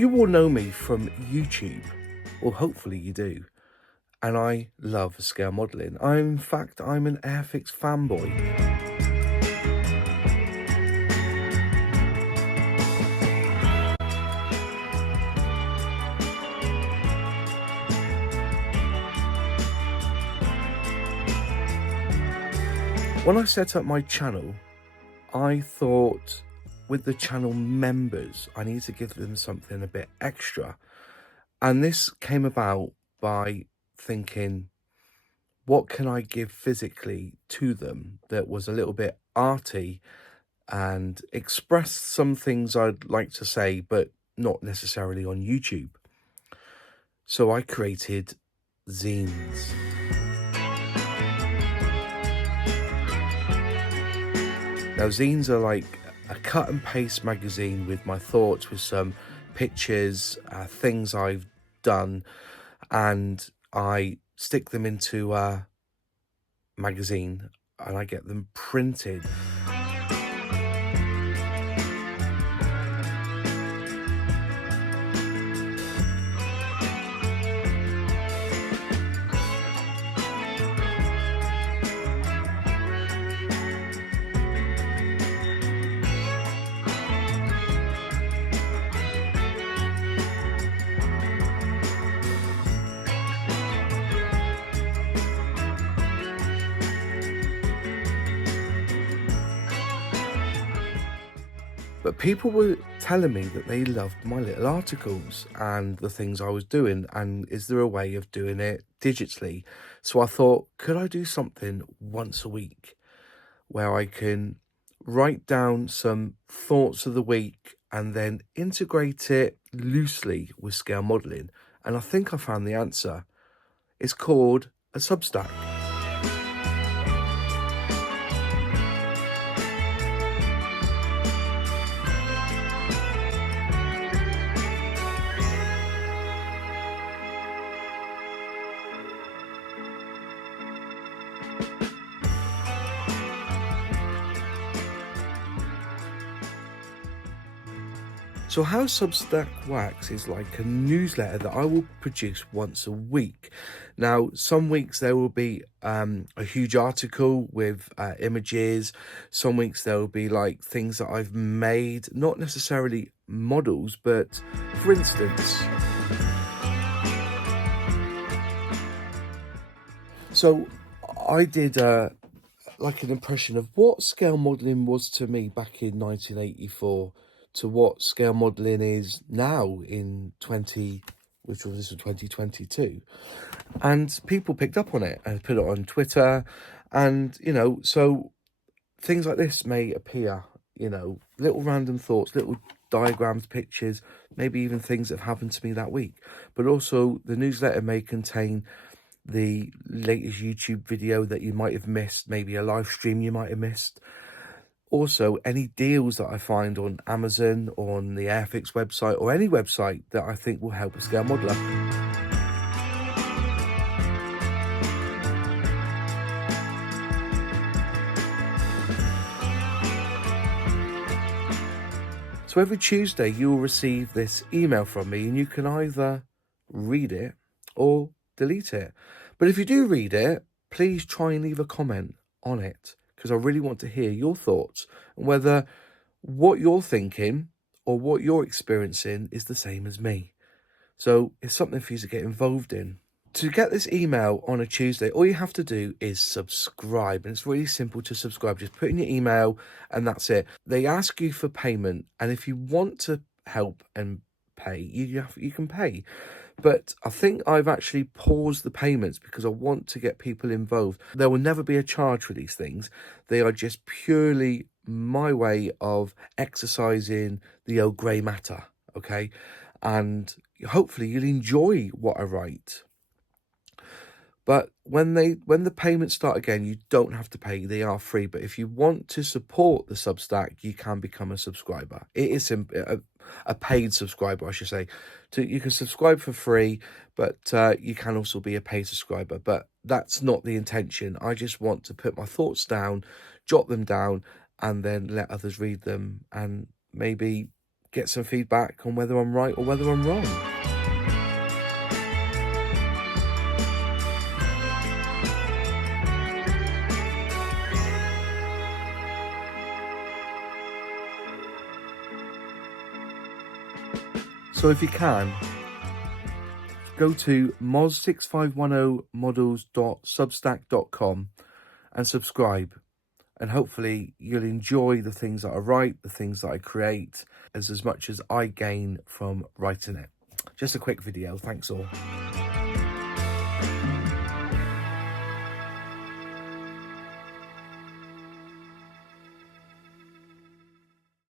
You all know me from YouTube, or hopefully you do, and I love scale modelling. In fact, I'm an Airfix fanboy. When I set up my channel, I thought with the channel members, I need to give them something a bit extra. And this came about by thinking, what can I give physically to them that was a little bit arty and expressed some things I'd like to say, but not necessarily on YouTube. So I created zines. Now, zines are like a cut and paste magazine with my thoughts, with some pictures, things I've done, and I stick them into a magazine and I get them printed. But people were telling me that they loved my little articles and the things I was doing, and is there a way of doing it digitally? So I thought, could I do something once a week where I can write down some thoughts of the week and then integrate it loosely with scale modelling? And I think I found the answer. It's called a substack. So how Substack works is like a newsletter that I will produce once a week. Now, some weeks there will be a huge article with images. Some weeks there will be like things that I've made, not necessarily models, but for instance. So I did like an impression of what scale modelling was to me back in 1984 to what scale modelling is now in 2022. And people picked up on it and put it on Twitter. And, you know, so things like this may appear, you know, little random thoughts, little diagrams, pictures, maybe even things that have happened to me that week. But also the newsletter may contain the latest YouTube video that you might have missed, maybe a live stream you might have missed. Also, any deals that I find on Amazon, or on the Airfix website, or any website that I think will help a scale modeler. So every Tuesday you will receive this email from me, and you can either read it or delete it. But if you do read it, please try and leave a comment on it, because I really want to hear your thoughts and whether what you're thinking or what you're experiencing is the same as me. So it's something for you to get involved in. To get this email on a Tuesday, all you have to do is subscribe. And it's really simple to subscribe. Just put in your email and that's it. They ask you for payment. And if you want to help and pay, you can pay. But I think I've actually paused the payments because I want to get people involved. There will never be a charge for these things. They are just purely my way of exercising the old grey matter, okay? And hopefully you'll enjoy what I write. But when the payments start again, you don't have to pay. They are free. But if you want to support the Substack, you can become a subscriber. It is a paid subscriber, I should say. You can subscribe for free, but you can also be a paid subscriber. But that's not the intention. I just want to put my thoughts down, jot them down, and then let others read them and maybe get some feedback on whether I'm right or whether I'm wrong. So if you can, go to moz6510models.substack.com and subscribe. And hopefully you'll enjoy the things that I write, the things that I create, as much as I gain from writing it. Just a quick video. Thanks all.